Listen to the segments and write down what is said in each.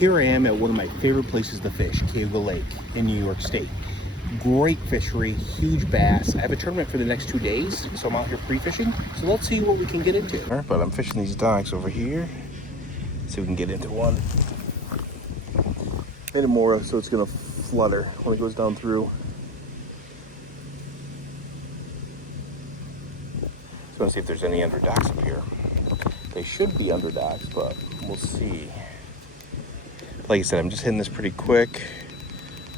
Here I am at one of my favorite places to fish, Cayuga Lake in New York State. Great fishery, huge bass. I have a tournament for the next 2 days, so I'm out here pre-fishing. So let's see what we can get into. All right, but I'm fishing these docks over here. See if we can get into one. Hit it more so it's gonna flutter when it goes down through. Just wanna see if there's any underdocks up here. They should be underdocks, but we'll see. Like I said, I'm just hitting this pretty quick.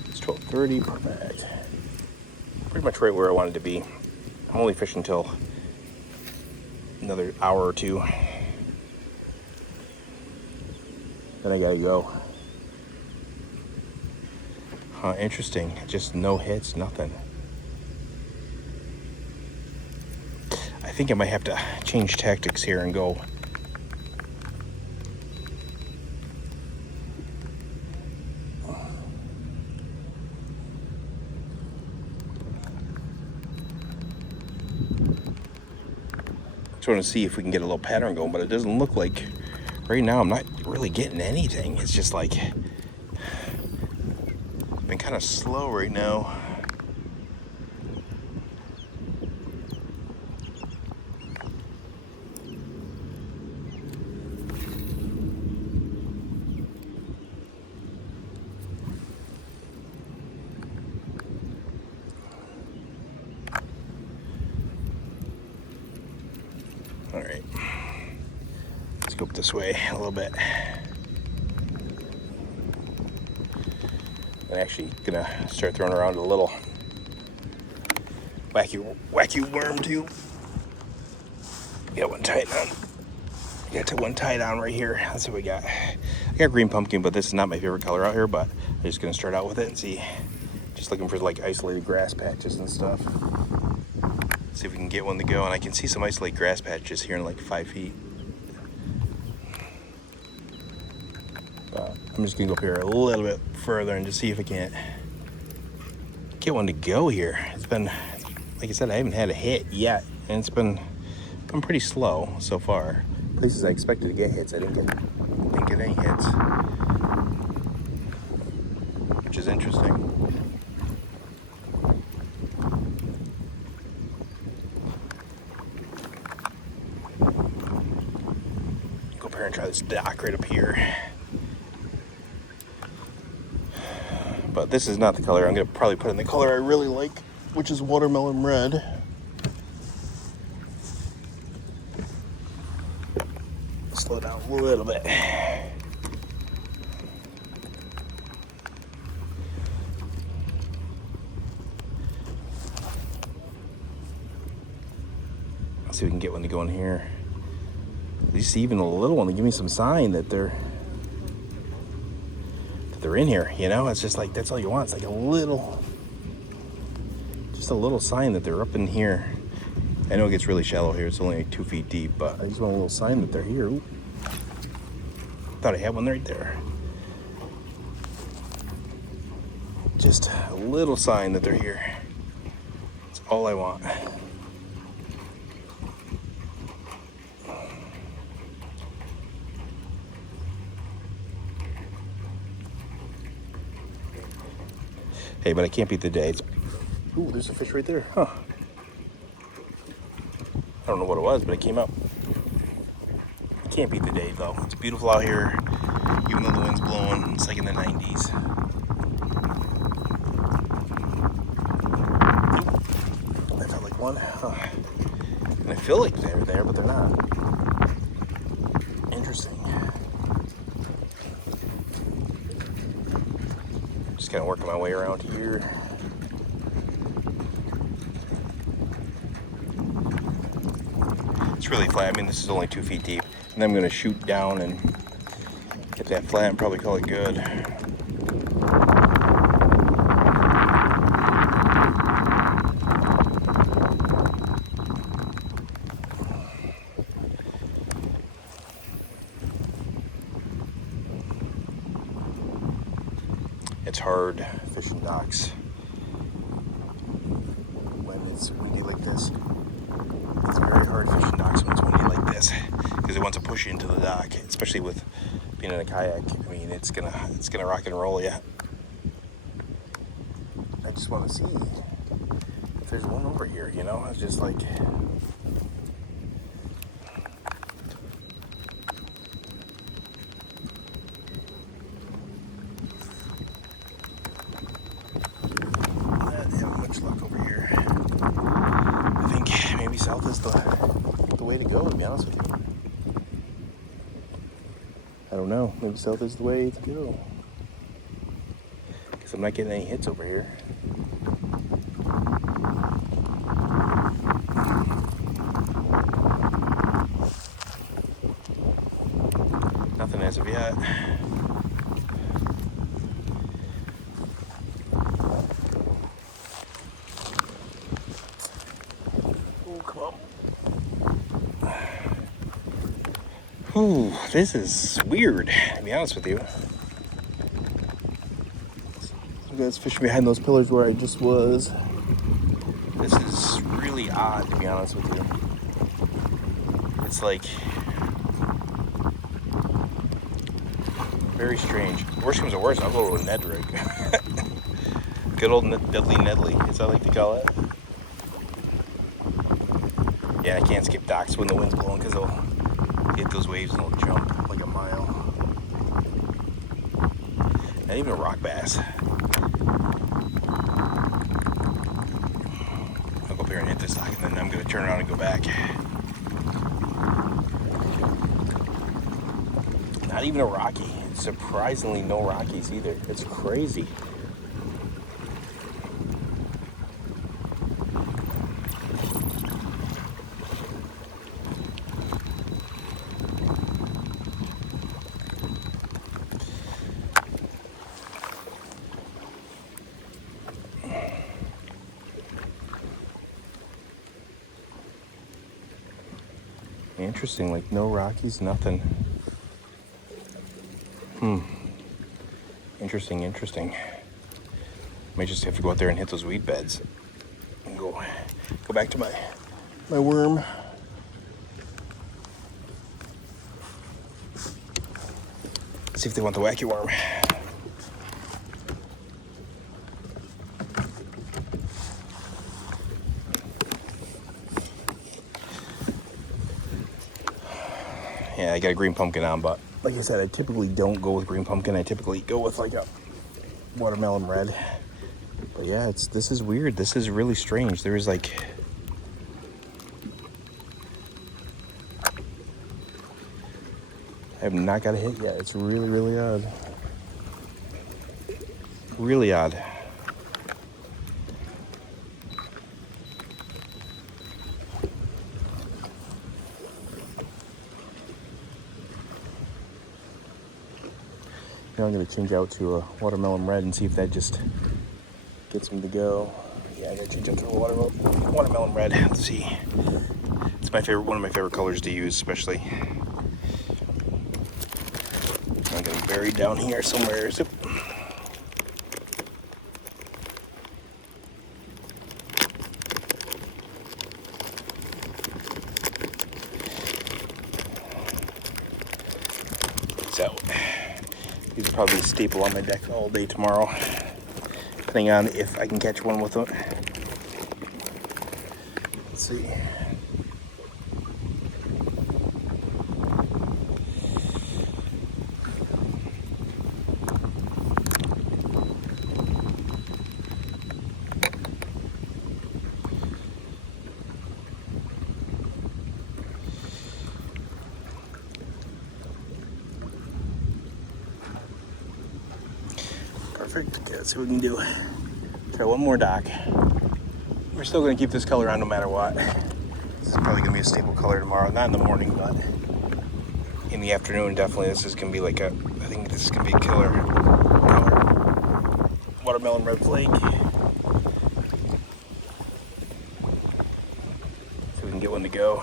It's 12:30, perfect. Pretty much right where I wanted to be. I'm only fishing until another hour or two. Then I gotta go. Huh, interesting. Just no hits, nothing. I think I might have to change tactics here and go. Just want to see if we can get a little pattern going, but it doesn't look like right now I'm not really getting anything. It's just like been kind of slow right now. All right, let's go up this way a little bit. I'm actually gonna start throwing around a little wacky worm too. Got one tied on. Got one tied on right here. That's what we got. I got green pumpkin, but this is not my favorite color out here. But I'm just gonna start out with it and see. Just looking for like isolated grass patches and stuff. See if we can get one to go, and I can see some isolated grass patches here in like 5 feet. I'm just gonna go up here a little bit further and just see if I can't get one to go here. It's been, like I said, I haven't had a hit yet, and it's been pretty slow so far. Places I expected to get hits, I didn't get any hits, which is interesting. And try this dock right up here, but this is not the color. I'm gonna probably put in the color I really like, which is watermelon red. Slow down a little bit. Let's see if we can get one to go in here. At least even a little one to give me some sign that they're in here, you know? It's just like, that's all you want. It's like just a little sign that they're up in here. I know it gets really shallow here. It's only like 2 feet deep, but I just want a little sign that they're here. Ooh. Thought I had one right there. Just a little sign that they're here. That's all I want. Hey, but I can't beat the day. Ooh, there's a fish right there. Huh. I don't know what it was, but it came up. Can't beat the day, though. It's beautiful out here, even though the wind's blowing. It's like in the 90s. That felt like one. Huh. And I feel like they're there, but they're not. Interesting. Just kind of working my way around here. It's really flat. I mean, this is only 2 feet deep. And I'm going to shoot down and get that flat and probably call it good. It's hard fishing docks when it's windy like this. It's very hard fishing docks when it's windy like this, because because it wants to push you into the dock, especially with being in a kayak. I mean, it's gonna rock and roll you. I just want to see if there's one over here, you know? I was just like, south is the way to go, to be honest with you. I don't know. Maybe south is the way to go. Because I'm not getting any hits over here. Nothing as of yet. Ooh, this is weird, to be honest with you. Some guys fishing behind those pillars where I just was. This is really odd, to be honest with you. It's like very strange. Worst comes to worst, I'll go with a Ned rig. Good old deadly Nedley, as I like to call it. Yeah, I can't skip docks when the wind's blowing because they'll hit those waves and they'll jump like a mile. Not even a rock bass. I'll go up here and hit this dock and then I'm going to turn around and go back. Not even a rocky. Surprisingly, no rockies either. It's crazy. Interesting, like no rockies, nothing. Interesting. Might just have to go out there and hit those weed beds and go back to my worm. See if they want the wacky worm. Yeah, I got a green pumpkin on, but like I said, I typically don't go with green pumpkin. I typically go with like a watermelon red. But yeah, this is weird. This is really strange. There is like I have not got a hit yet. It's really, really odd. Really odd. Now I'm going to change out to a watermelon red and see if that just gets me to go. Yeah, I got to change out to a watermelon red. Let's see. It's my favorite, one of my favorite colors to use, especially. I'm going to be buried down here somewhere. So, these will probably be a staple on my deck all day tomorrow, depending on if I can catch one with them. Let's see. Perfect. Okay, let's see what we can do. Try one more dock. We're still going to keep this color on no matter what. This is probably going to be a staple color tomorrow. Not in the morning, but in the afternoon, definitely. This is going to be like I think this is going to be a killer color. Watermelon red flake. See if we can get one to go.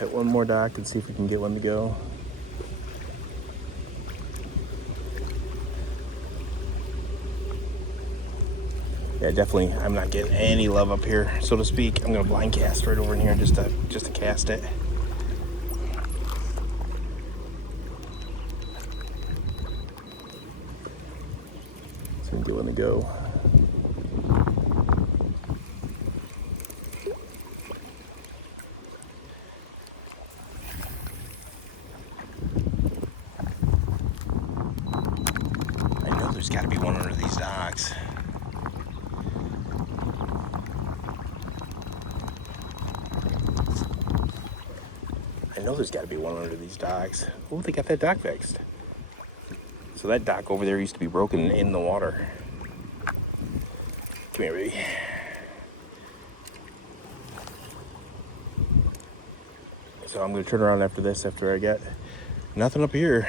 Hit one more dock and see if we can get one to go. Yeah, definitely. I'm not getting any love up here, so to speak. I'm gonna blind cast right over in here just to cast it. we can get one to go. I know there's got to be one under these docks. I know there's got to be one under these docks. Oh, they got that dock fixed. So that dock over there used to be broken in the water. Come here, baby. So I'm going to turn around after this, after I get nothing up here.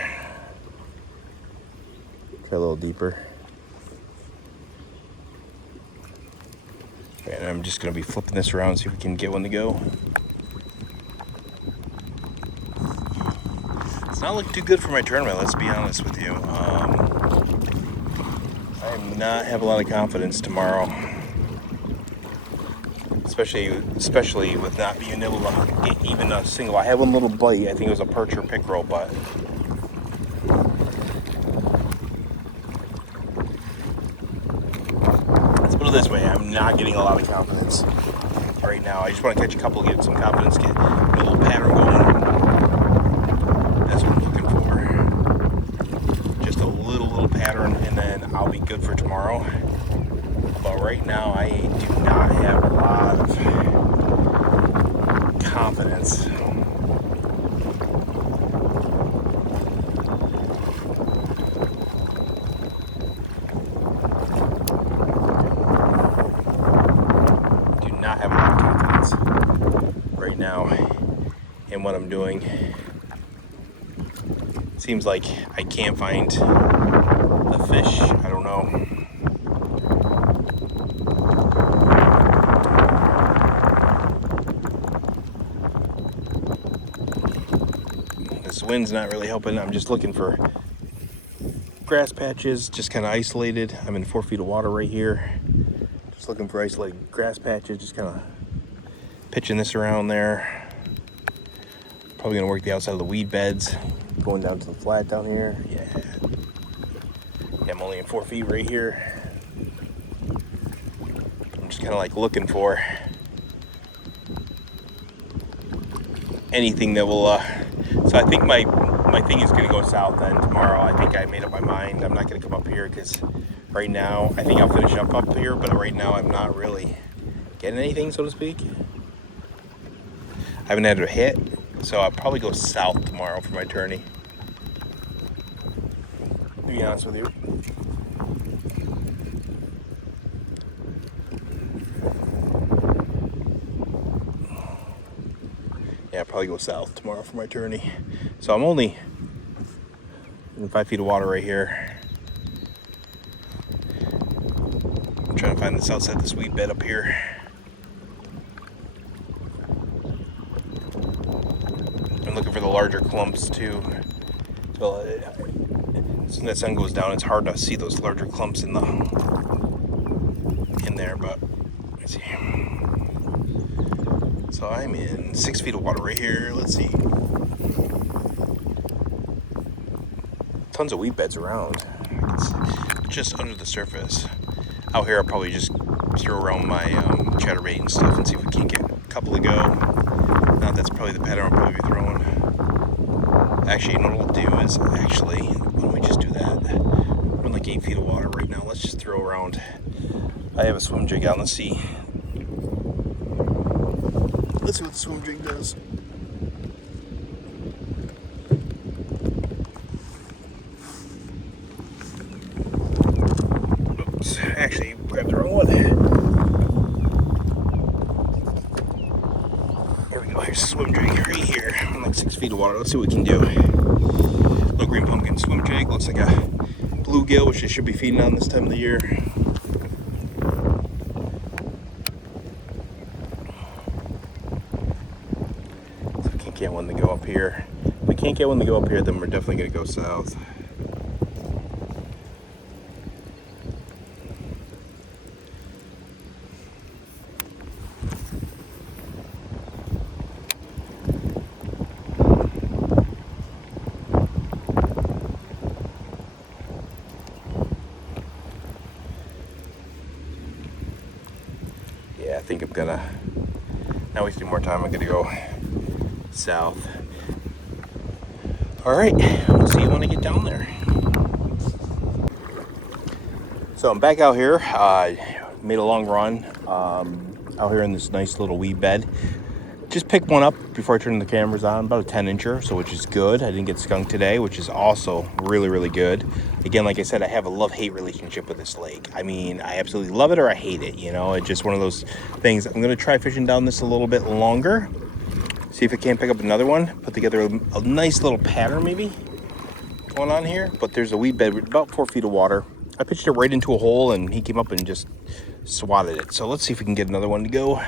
Try a little deeper. And I'm just going to be flipping this around, see if we can get one to go. It's not looking too good for my tournament, let's be honest with you. I am not have a lot of confidence tomorrow. Especially with not being able to get even a single. I had one little bite, I think it was a perch or pickerel, but let's put it this way, I'm not getting a lot of confidence right now. I just want to catch a couple, get some confidence, get a little pattern going. That's what I'm looking for. Just a little pattern, and then I'll be good for tomorrow. But right now, I do not have a lot of confidence. Do not have a lot of confidence right now in what I'm doing. Seems like I can't find the fish. I don't know. This wind's not really helping. I'm just looking for grass patches, just kind of isolated. I'm in 4 feet of water right here. Just looking for isolated grass patches, just kind of pitching this around there. Probably gonna work the outside of the weed beds, going down to the flat down here. Yeah, I'm only in 4 feet right here. I'm just kind of like looking for anything that will, so I think my thing is gonna go south then tomorrow. I think I made up my mind. I'm not gonna come up here because right now, I think I'll finish up here, but right now I'm not really getting anything, so to speak. I haven't had a hit, so I'll probably go south tomorrow for my tourney, to be honest with you. Yeah, I'll probably go south tomorrow for my tourney. So I'm only in 5 feet of water right here. I'm trying to find this outside this weed bed up here. I'm looking for the larger clumps too. So as soon as the sun goes down, it's hard to see those larger clumps in there, but let's see. So I'm in 6 feet of water right here. Let's see. Tons of weed beds around. It's just under the surface. Out here, I'll probably just throw around my chatterbait and stuff and see if we can't get a couple to go. Now that's probably the pattern I'll probably be throwing. Actually, you know what we'll do is, why don't we just do that? We're in like 8 feet of water right now. Let's just throw around. I have a swim jig out. Let's see. Let's see what the swim jig does. Oops, actually grabbed the wrong one. Here we go, here's the swim jig right here. I'm like 6 feet of water. Let's see what we can do. Little green pumpkin swim jig. Looks like a bluegill, which they should be feeding on this time of the year. Can't one to go up here. If we can't get one to go up here, then we're definitely going to go south. think I'm gonna, not wasting more time, I'm gonna go south. All right, we'll see you when I get down there. So I'm back out here. Made a long run out here in this nice little weed bed. Just picked one up before I turned the cameras on, about a 10-incher, so which is good. I didn't get skunked today, which is also really, really good. Again, like I said, I have a love-hate relationship with this lake. I mean, I absolutely love it or I hate it, you know? It's just one of those things. I'm gonna try fishing down this a little bit longer. See if I can't pick up another one. Put together a nice little pattern maybe going on here. But there's a weed bed with about 4 feet of water. I pitched it right into a hole and he came up and just swatted it. So let's see if we can get another one to go.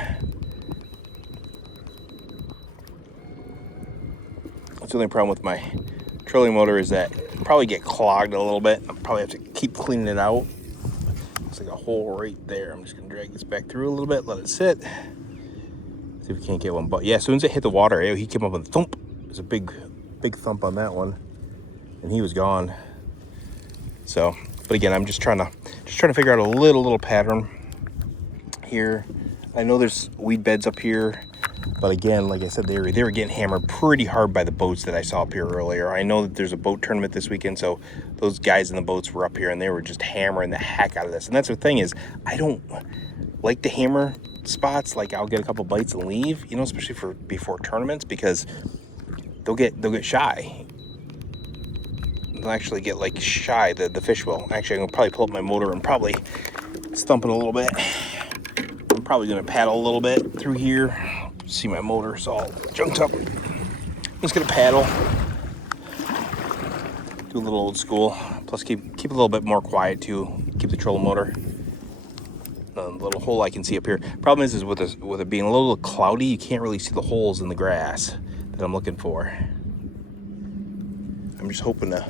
That's the only problem with my trolling motor is that it'll probably get clogged a little bit. I'll probably have to keep cleaning it out. It's like a hole right there. I'm just gonna drag this back through a little bit, let it sit. See if we can't get one. But yeah, as soon as it hit the water, he came up with a thump. There's a big thump on that one. And he was gone. So, but again, I'm just trying to figure out a little pattern here. I know there's weed beds up here. But again, like I said, they were getting hammered pretty hard by the boats that I saw up here earlier. I know that there's a boat tournament this weekend, so those guys in the boats were up here and they were just hammering the heck out of this. And that's the thing is, I don't like to hammer spots. Like I'll get a couple bites and leave, you know, especially for before tournaments, because they'll get shy. They'll actually get like shy. The fish will. Actually, I'm gonna probably pull up my motor and probably stump it a little bit. I'm probably gonna paddle a little bit through here. See my motor, it's all junked up. I'm just gonna paddle, do a little old school. Plus keep a little bit more quiet too. Keep the trolling motor. The little hole I can see up here. Problem is with it being a little cloudy, you can't really see the holes in the grass that I'm looking for. I'm just hoping to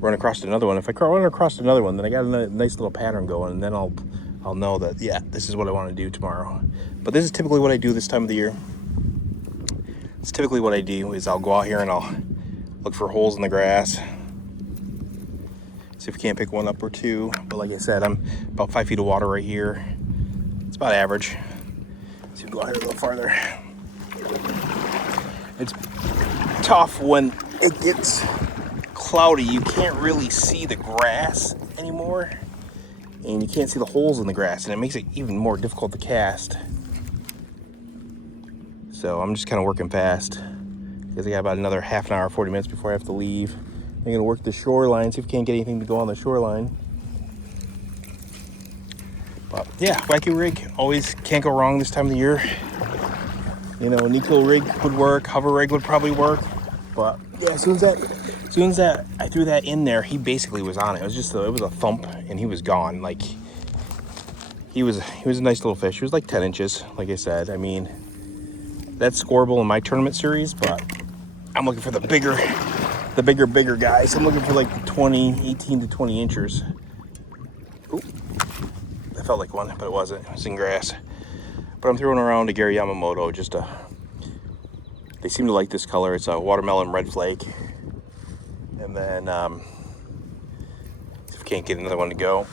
run across another one. If I run across another one, then I got a nice little pattern going, and then I'll know that, yeah, this is what I want to do tomorrow. But this is typically what I do this time of the year. It's typically what I do is I'll go out here and I'll look for holes in the grass. See if we can't pick one up or two. But like I said, I'm about 5 feet of water right here. It's about average. See if we go out here a little farther. It's tough when it gets cloudy. You can't really see the grass anymore. And you can't see the holes in the grass. And it makes it even more difficult to cast. So I'm just kind of working fast because I got about another half an hour, 40 minutes before I have to leave. I'm gonna work the shoreline, see if we can't get anything to go on the shoreline. But yeah, wacky rig, always can't go wrong this time of the year. You know, Nico rig would work, hover rig would probably work. But yeah, as soon as that I threw that in there, he basically was on it. It was a thump and he was gone. Like he was a nice little fish. He was like 10 inches, like I said. I mean, that's scoreable in my tournament series, but I'm looking for the bigger guys. I'm looking for like 18 to 20 inchers. Ooh, that felt like one, but it wasn't. It was in grass. But I'm throwing around a Gary Yamamoto. They seem to like this color. It's a watermelon red flake. And then, if we can't get another one to go,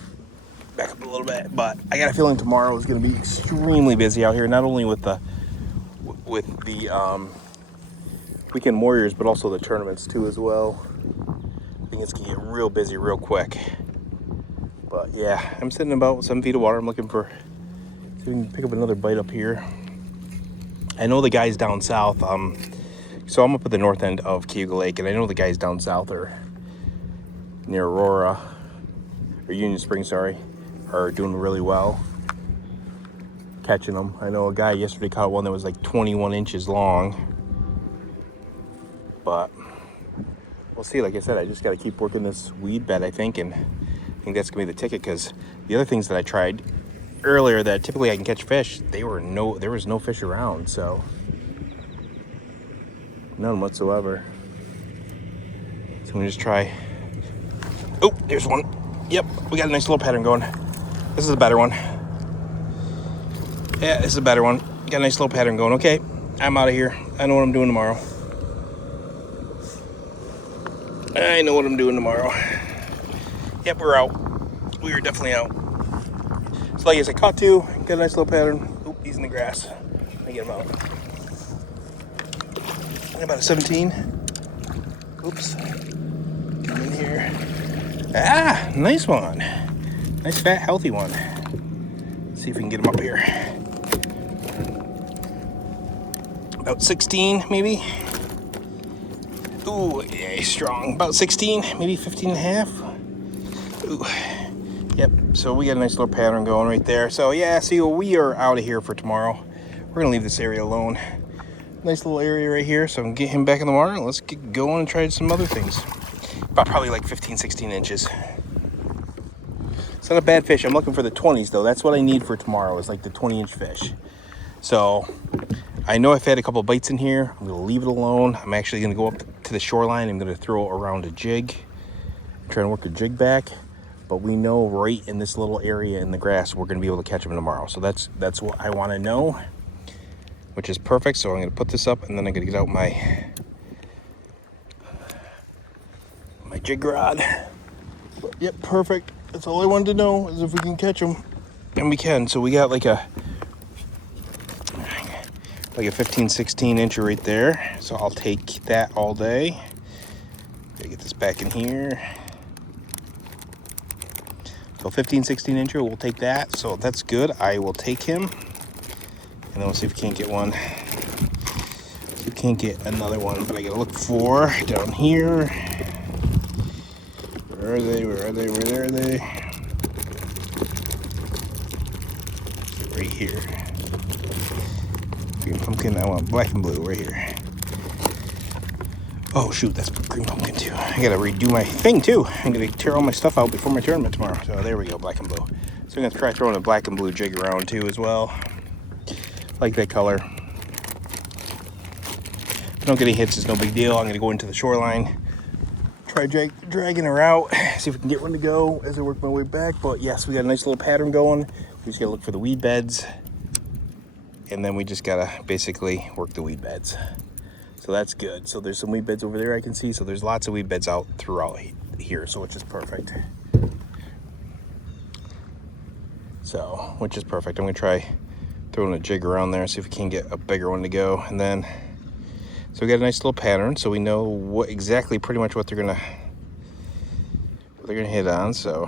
back up a little bit. But I got a feeling tomorrow is going to be extremely busy out here, not only with the weekend warriors, but also the tournaments too as well. I think it's gonna get real busy real quick. But yeah, I'm sitting about 7 feet of water. I'm looking for, see if we can pick up another bite up here. I know the guys down south, so I'm up at the north end of Cayuga Lake, and I know the guys down south are near Aurora, or Union Springs, sorry, are doing really well catching them. I know a guy yesterday caught one that was like 21 inches long, but we'll see. Like I said, I just got to keep working this weed bed, I think, and I think that's gonna be the ticket, because the other things that I tried earlier that typically I can catch fish, there was no fish around, so none whatsoever. So I'm gonna just try. Oh, there's one. Yep, we got a nice little pattern going. This is a better one. Yeah, this is a better one. Got a nice little pattern going. Okay, I'm out of here. I know what I'm doing tomorrow. Yep, we're out. We are definitely out. So like I said, caught two. Got a nice little pattern. Oop, He's in the grass. Let me get him out. About a 17. Oops. Get him in here. Ah, nice one. Nice fat, healthy one. Let's see if we can get him up here. About 16, maybe. Ooh, yeah, he's strong. About 16, maybe 15 and a half. Ooh. Yep, so we got a nice little pattern going right there. So yeah, see, we are out of here for tomorrow. We're gonna leave this area alone. Nice little area right here, so I can get him back in the water and let's get going and try some other things. About probably like 15, 16 inches. It's not a bad fish. I'm looking for the 20s though. That's what I need for tomorrow, is like the 20-inch fish. So I know I've had a couple bites in here. I'm gonna leave it alone. I'm actually gonna go up to the shoreline. I'm gonna throw around a jig, try and work a jig back. But we know right in this little area in the grass, we're gonna be able to catch them tomorrow. So that's what I wanna know, which is perfect. So I'm gonna put this up and then I'm gonna get out my jig rod. Yep, perfect. That's all I wanted to know, is if we can catch them. And we can. So we got like a 15, 16 incher right there. So I'll take that all day. Gotta get this back in here. So 15, 16 incher, we'll take that. So that's good. I will take him. And then we'll see if we can't get one. See if we can't get another one, but I gotta look for down here. Where are they? Where are they? Where are they? Right here. Green pumpkin. I want black and blue right here. Oh shoot, that's green pumpkin too. I gotta redo my thing too. I'm gonna tear all my stuff out before my tournament tomorrow. So there we go, black and blue. So I'm gonna try throwing a black and blue jig around too as well. Like that color. If I don't get any hits, it's no big deal. I'm gonna go into the shoreline, try dragging her out, see if we can get one to go as I work my way back. But yes, we got a nice little pattern going. We just gotta look for the weed beds, and then we just gotta basically work the weed beds. So that's good. So there's some weed beds over there I can see. So there's lots of weed beds out throughout here, so which is perfect. So, which is perfect. I'm gonna try throwing a jig around there, see if we can get a bigger one to go. And then, so we got a nice little pattern, so we know what exactly pretty much what they're gonna hit on. So,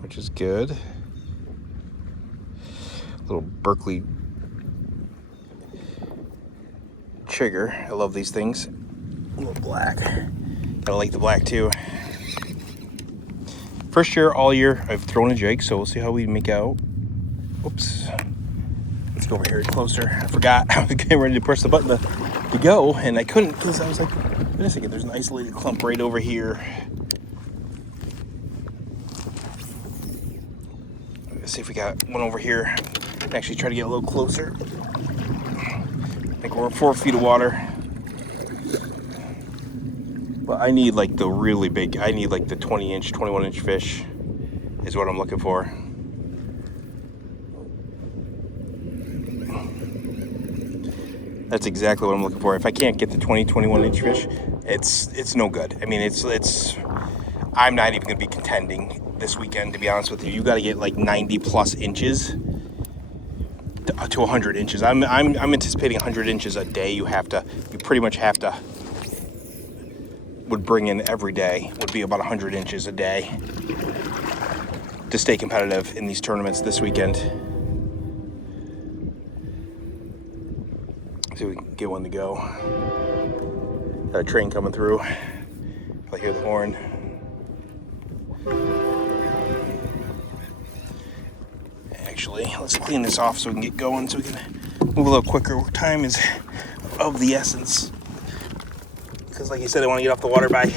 which is good. Little Berkeley chigger. I love these things. A little black. I like the black too. First year, all year, I've thrown a jig, so we'll see how we make out. Oops. Let's go over here closer. I forgot. I was getting ready to press the button to go, and I couldn't because I was like, wait a second, there's an isolated clump right over here. Let's see if we got one over here. Actually try to get a little closer. I think we're 4 feet of water. But I need like the really big, I need like the 20-inch, 21-inch fish is what I'm looking for. That's exactly what I'm looking for. If I can't get the 20, 21-inch fish, it's no good. I mean, I'm not even gonna be contending this weekend, to be honest with you. You gotta get like 90 plus inches to 100 inches. I'm anticipating 100 inches a day. You pretty much have to, would bring in every day, would be about 100 inches a day to stay competitive in these tournaments this weekend. See if we can get one to go. Got a train coming through. If I hear the horn. Actually, let's clean this off so we can get going, so we can move a little quicker. Time is of the essence. Because like I said, I want to get off the water by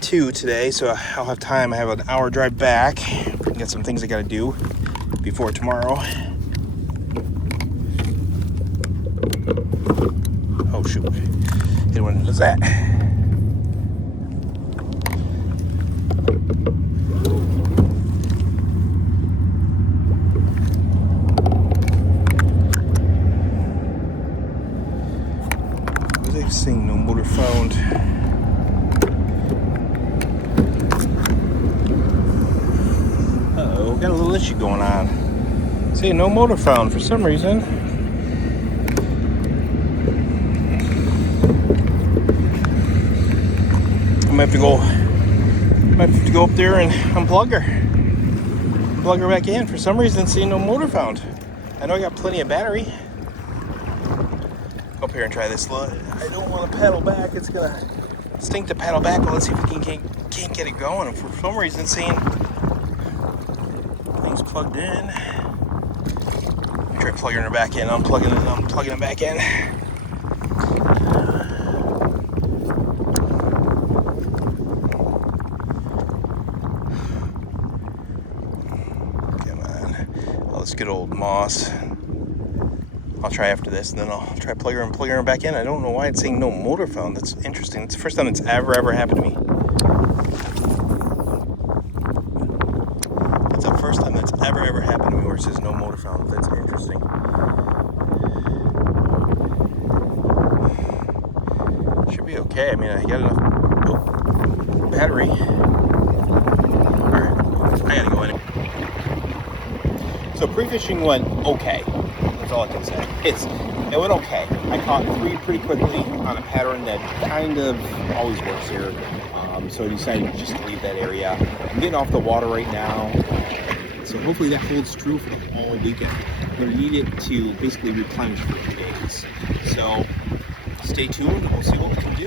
2 today, so I'll have time. I have an hour drive back. Got some things I gotta do before tomorrow. Oh shoot, hit one does that. What was I saying? No motor found. Uh-oh, got a little little issue going on. See, no motor found for some reason. I might have to go up there and unplug her. Plug her back in. For some reason, see no motor found. I know I got plenty of battery. Go up here and try this. I don't want to pedal back. It's gonna stink to pedal back. But let's see if we can't get it going. And for some reason, seeing things plugged in. Try plugging her back in. Unplugging it back in. This good old moss. I'll try after this, and then I'll try plugging her back in. I don't know why it's saying no motor found. That's interesting. It's the first time it's ever happened to me. It's the first time that's ever happened to me where it says no motor found. That's interesting. Should be okay. I mean, I got enough battery. Alright, I gotta go in. So pre-fishing went okay. That's all I can say. It went okay. I caught 3 pretty quickly on a pattern that kind of always works here. So I decided just to leave that area. I'm getting off the water right now. So hopefully that holds true for the whole weekend. I'm going to need it to basically replenish for 2 days. So stay tuned. We'll see what we can do.